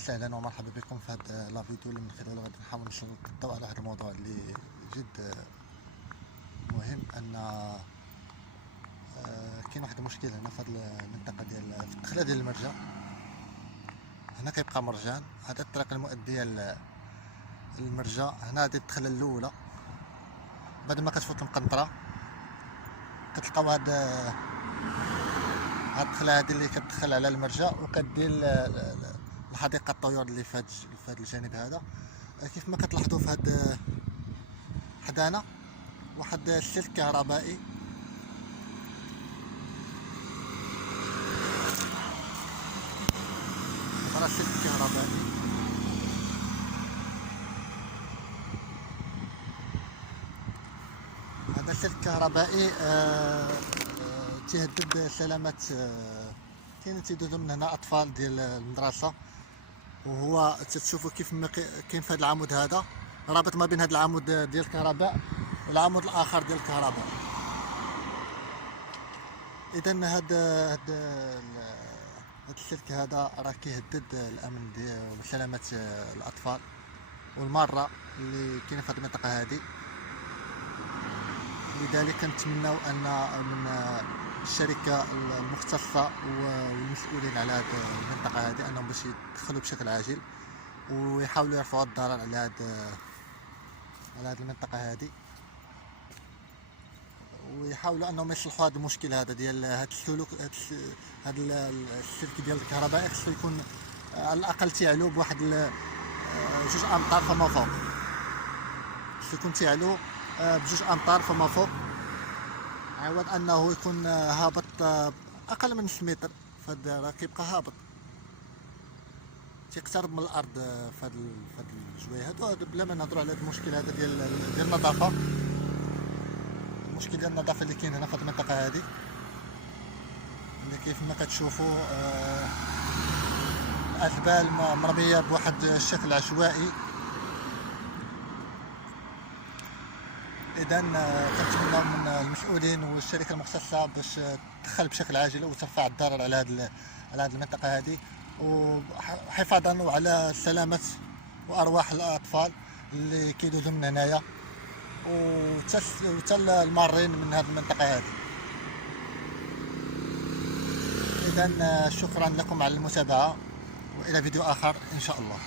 وسهلا ومرحبا بكم في هذا لا فيديو اللي من خلاله غادي نحاول نسلط الضوء على هذا الموضوع اللي جد مهم. ان كاين واحد المشكل هنا في هذه المنطقه ديال في الدخله ديال المرجع. هنا كيبقى مرجان، هذا الطريق المؤديه للمرجع. هنا هذه الدخله الاولى، بعد ما كتفوت المقنطره كتلقاو هاد الدخله هذه اللي كتدخل على المرجع وكدير الحديقه الطيور اللي في هذا الجانب هذا. كيف ما كتلاحظوا في هذا حدانا واحد السلك كهربائي، راه سلك كهربائي. هذا السلك الكهربائي تيهدد سلامة كاين تيدوزو من هنا اطفال ديال المدرسه. وهو تشوفوا كيف ما كاين في هذا العمود هذا رابط ما بين هذا العمود ديال الكهرباء والعمود الاخر ديال الكهرباء. اذا هذا السلك هذا راه كيهدد الامن ديال وسلامه الاطفال والماره اللي كاينه في هذه المنطقه هذه. لذلك كنتمناو ان من الشركه المختصه والمسؤولين على هذه المنطقه هذه انهم باش يدخلوا بشكل عاجل ويحاولوا يرفعوا الضرر على هذه المنطقه هذه، ويحاولوا انهم يصلحوا هذا المشكل هذا ديال هذا السلوك. هذا السلك ديال الكهرباء خصو يكون على الاقل تيعلو بواحد 2 امتار فما فوق. خصو يكون تيعلو ب2 امتار فما فوق، عوض انه يكون هابط اقل من نص متر. فهذا راه كيبقى هابط تيقترب من الارض في هاد الجويه هادو. بلا ما نهضروا على هذا المشكل هذا ديال النظافه، المشكل ديال النظافه اللي كاين هنا في هاد المنطقه هذه، اللي كيف ما كتشوفوا الازبال مرميه بواحد الشكل عشوائي. اذا كنتمنى من المسؤولين والشركه المختصه باش تدخل بشكل عاجل وترفع الضرر على هذه المنطقه هذه، وحفاظا على سلامه وارواح الاطفال اللي كيدوزوا من هنايا وحتى المارين من هذه المنطقه هذه. اذا شكرا لكم على المتابعه، والى فيديو اخر ان شاء الله.